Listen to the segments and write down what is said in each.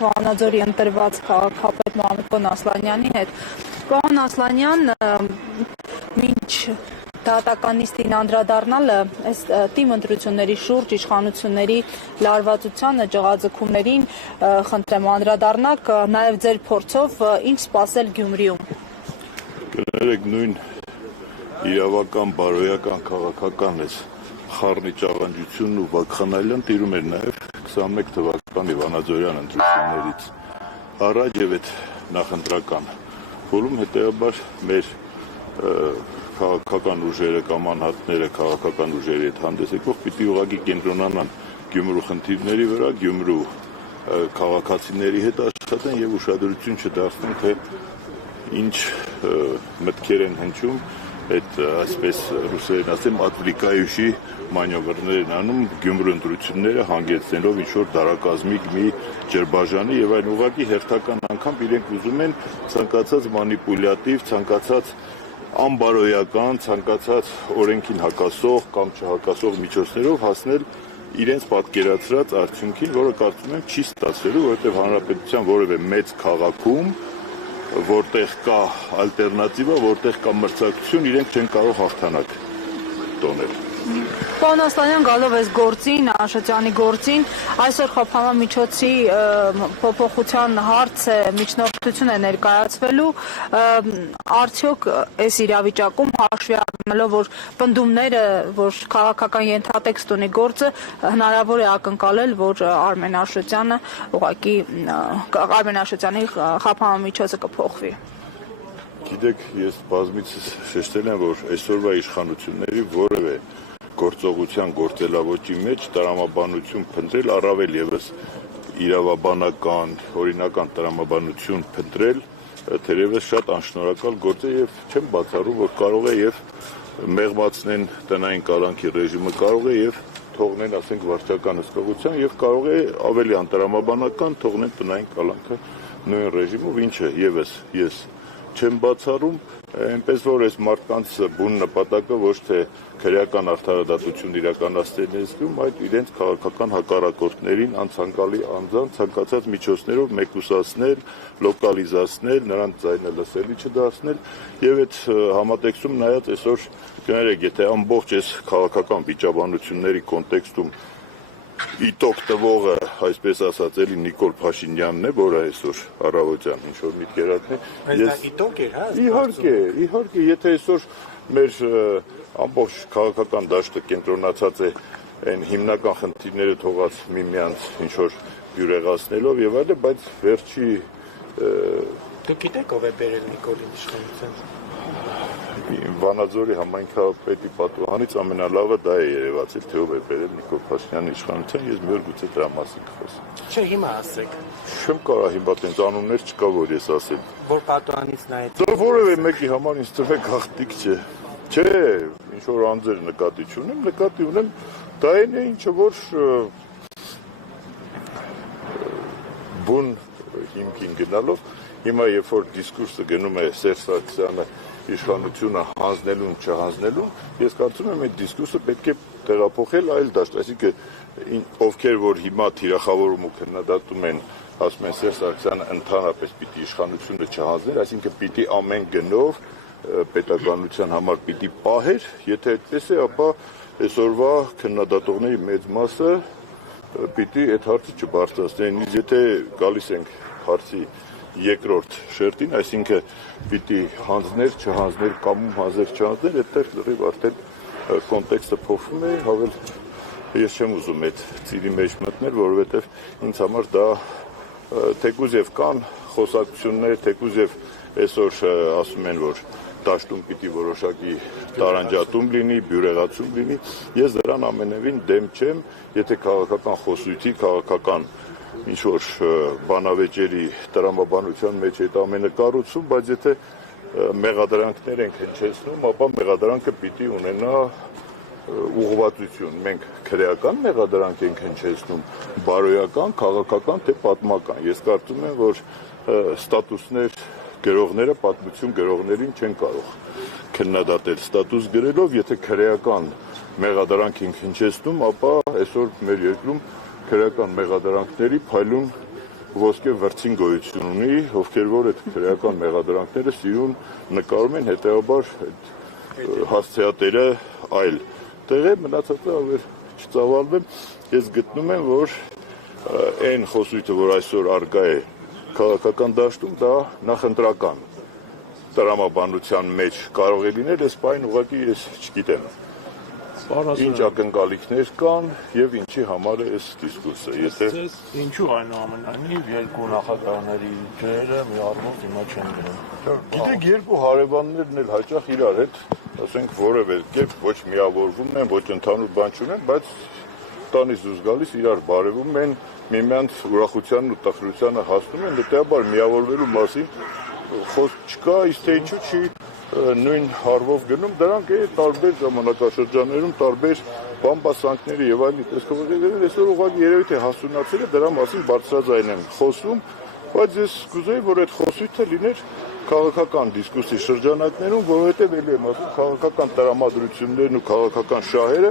Վանաձորի ընտրված քաղաքապետ Մամիկոն Ասլանյանի հետ։ Պարոն Ասլանյան, մինչ դատականիստին անդրադառնալը այս թիմ ընտրությունների շուրջ իշխանությունների լարվածությանը, ջղաձգումներին խնդրեմ անդրադառնաք, նաև ձեր փորձով ինչ սպասել Գյումրիում։ Կներեք նույն իրավական, բարոյական, քաղաքական այս խառնի ճաղանջությունն ու վակխանալյան տիրում էր նաև 21 թվականի Վանաձորյան ընտրություններից առաջ եւ այդ նախընտրական փուլում հետեւաբար մեր քաղաքական ուժերը կամ անհատները քաղաքական ուժերի հետ հանդես եկող պիտի ուղղակի կենտրոնանան Գյումրու խնդիրների վրա, Գյումրու քաղաքացիների հետ աշխատեն եւ ուշադրություն չդարձնեն, թե ինչ մտքեր են հնչում այդ այսպես ռուսերեն ասեմ ատվլիկայուշի մանևրներ են անում Գյումրու ընտրությունները հանգեցնելով ինչ-որ դարակազմիկ մի ջրբաժանի եւ այն ուղղակի հերթական անգամ իրենք ուզում են ցանկացած մանիպուլյատիվ, ցանկացած անբարոյական, ցանկացած օրենքին հակասող կամ չհակասող միջոցներով հասնել իրենց պատկերացրած արդյունքին, որը կարծում եմ չի ստացվելու, որովհետեւ հանրապետության որևէ մեծ քաղաքում որտեղ կա ալտերնատիվա, որտեղ կա մրցակցություն, իրենք չեն կարող հաղթանակ տոնել։ Պարոն Ասլանյան, գալով այս գործին, Աշոտյանի գործին, այսօր խափանամիջոցի փոփոխության հարցը միջնորդություն է ներկայացվելու, արդյոք այս իրավիճակում հաշվի առնելով, որ պնդումները, որ քաղաքական ենթատեքստ ունի գործը, հնարավոր է ակնկալել, որ Արմեն Աշոտյանի խափանամիջոցը կփոխվի։ Գիտեք, ես բազմիցս շեշտել եմ, որ այսօրվա իշխանությունների որևէ գործողության գործելավոճի մեջ տրամաբանություն փնտրել, առավել եւս իրավաբանական, օրինական տրամաբանություն փնտրել, թերևս շատ անշնորհակալ գործ է եւ չեմ բացառում, որ կարող է եւ մեղմացնեն տնային կալանքի ռեժիմը, կարող է եւ թողնեն, ասենք, վարչական հսկողության եւ կարող է ավելի անտրամաբանական թողնեն տնային կալանքը նույն ռեժիմով, ինչը եւս ես չեմ բացառում, այնպես որ այս մարդկանց բուն նպատակը ոչ թե քրեական արդարադատություն իրականացնելն է զգում, այլ իրենց քաղաքական հակառակորդներին անցանկալի անձանց ցանկացած միջոցներով մեկուսացնել, լոկալիզացնել, նրանց ձայնը լսելի չդարձնել եւ այդ համատեքստում նայած այսօր կներեք, եթե ամբողջ այս քաղաքական վիճաբանությունների կոնտեքստում իտոք տվողը, այսպես ասած, էլի Նիկոլ Փաշինյանն է, որը այսօր առավոտյան ինչ-որ միտքեր ակնի։ Բայց դա իտոք էր, հա? Իհարկե, եթե այսօր մեր ամբողջ քաղաքական դաշտը կենտրոնացած է այն հիմնական խնդիրները թողած միմյանց ինչ-որ բյուրեղացնելով եւ այլն, բայց վերջի Դուք գիտեք ով է բերել Նիկոլին իշխանության։ Վանաձորի համայնքապետի պատուհանից ամենալավը դա է երևացել, թե ով է բերել Նիկոլ Փաշինյանի իշխանության, ես մի օր գուցե դրա մասին կխոսեմ։ Չէ, հիմա ասեք։ Չեմ կարող հիմա տենց անուններ չկա, որ ես ասեմ։ Որ պատուհանից նայեցի։ Դա որևէ մեկի համար ինձ թվում է գաղտնիք չէ։ Չէ, ինչ որ անձեր նկատի չունեմ, նկատի ունեմ դա այն է, ինչը որ բուն հիմքին գնալով հիմա երբ որ դիսկուրսը գնում է Սերժ Սարգսյանը իշխանությունը հանձնելուն, չհանձնելուն, ես կարծում եմ այդ դիսկուրսը պետք է տեղափոխել այլ դաշտ, այսինքն ովքեր որ հիմա թիրախավորում ու քննադատում են, ասում են Սերժ Սարգսյանը ընդհանրապես պիտի իշխանությունը չհանձներ, այսինքն պիտի ամեն գնով պետականության համար պիտի պահեր, եթե այդպես է, ապա այսօրվա քննադատողների մեծ մասը պիտի այդ հարցը չբարձրացնեն, իսկ եթե գալիս ենք հարցի երկրորդ շերտին, այսինքն պիտի հանձներ, չհանձներ, կամում հանձներ, չհանձներ, այդտեղ լրիվ արդեն կոնտեքստը փոխվում է, հավել ես չեմ ուզում այդ ծիրի մեջ մտնել, որովհետև ինձ համար դա թեկուզ եւ կան խոսակցություններ, թեկուզ եւ այսօր ասում են, որ դաշտում պիտի որոշակի տարանջատում լինի, բյուրեղացում լինի, ես դրան ամենևին դեմ չեմ, եթե քաղաքական խոսույթի, քաղաքական ինչ-որ բանավեճերի տրամաբանության մեջ այդ ամենը կառուցում, բայց եթե մեղադրանքներ ենք հնչեցնում, ապա մեղադրանքը պիտի ունենա ուղղվածություն։ Մենք քրեական մեղադրանք ենք հնչեցնում, բարոյական, քաղաքական, թե պատմական։ Ես կարծում եմ, որ ստատուսներ գրողները պատմություն գրողներին չեն կարող քննադատել ստատուս գրելով, եթե քրեական մեղադրանք ենք հնչեցնում, ապա այսօր մեր երկրում քրեական մեղադրանքների փայլուն ոսկե վրձին գոյություն ունի, ովքեր որ այդ քրեական մեղադրանքները սիրուն նկարում են, հետեւաբար հասցեատերը այլ տեղ է, մնացածը ավելի չծավալվեմ, ես գտնում եմ, որ այն խոսույթը, որ այսօր առկա է քաղաքական դաշտում, դա նախընտրական տրամաբանության մեջ կարող է լինել, այս բան ուղղակի ես չգիտեմ։ Ինչ ակնկալիքներ կան եւ ինչի համար է այս դիսկուրսը։ Եթե ինչու այնուամենայնիվ երկու նախագահների ջերը մի առումով հիմա չեն գնում։ գիտեք, երկու հարևաններն էլ հաճախ իրար հետ, ասենք որևէ կերպ ոչ միավորվում են, ոչ ընդհանուր բան չունեն, բայց տանից դուրս գալիս իրար բարևում են, միմյանց ուրախությանն ու տխրությանը հասնում են, հետեւաբար միավորվելու մասին խոսք չկա, իսկ թե ինչու չի նույն հարվով գնում, դրանք տարբեր ժամանակաշրջաններում տարբեր բամբասանքների եւ այլն տեսքովներ այսօր ուղղակի երևի թե հասունացել է, դրա մասին բարձրաձայն են խոսում, բայց ես կուզեի, որ այդ խոսույթը լիներ քաղաքական դիսկուսի շրջանակներում, որովհետեւ ելի եմ ասում, քաղաքական տրամադրություններն ու քաղաքական շահերը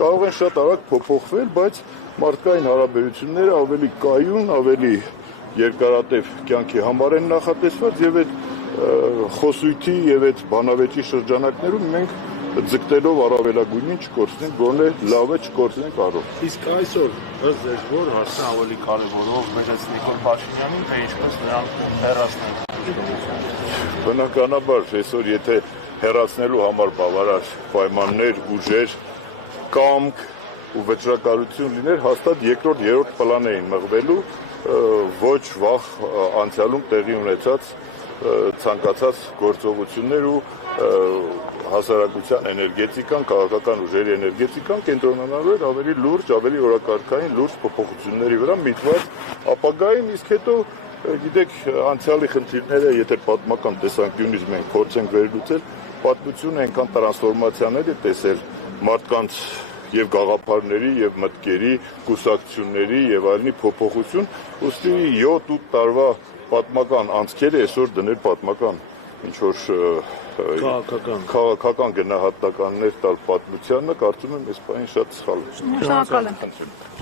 կարող են շատ արագ փոփոխվել, բայց մարդկային հարաբերությունները ավելի կայուն, ավելի երկարատև կյանքի համար են նախատեսված եւ այդ խոսույթի եւ այդ բանավեճի շրջանակներում մենք ձգտելով առավելագույնին չկորցնենք, գոնե լավը չկորցնենք առով։ Իսկ այսօր ըստ ձեզ որ հարցը ավելի կարևորով մեջից Նիկոլ Փաշինյանին, թե ինչպես նրան հեռացնել։ Բնականաբար այսօր եթե հեռացնելու համար բավարար պայմաններ, ուժեր, կամք ու վճռակալություն լիներ, հաստատ երկրորդ, երրորդ պլան էին մղվելու ոչ վաղ անցյալում տեղի ունեցած ցանկացած գործողություններ ու հասարակության էներգետիկան, քաղաքական ուժերի էներգետիկան կենտրոնանալու էր ավելի լուրջ, ավելի օրակարգային լուրջ փոփոխությունների վրա միտված ապագային, իսկ հետո գիտեք անցյալի խնդիրները, եթե պատմական տեսանկյունից մենք փորձենք վերլուծել, պատմությունը այնքան տրանսֆորմացիաներ է տեսել մարդկանց եւ գաղափարների եւ մտքերի, կուսակցությունների եւ այլնի փոփոխություն, ուստի 7-8 տարվա պատմական անցքերը այսօր դնել պատմական ինչ որ քաղաքական գնահատականներ տալ պատմությանը, կարծում եմ այս բանը շատ սխալ է։ Շնորհակալ եմ։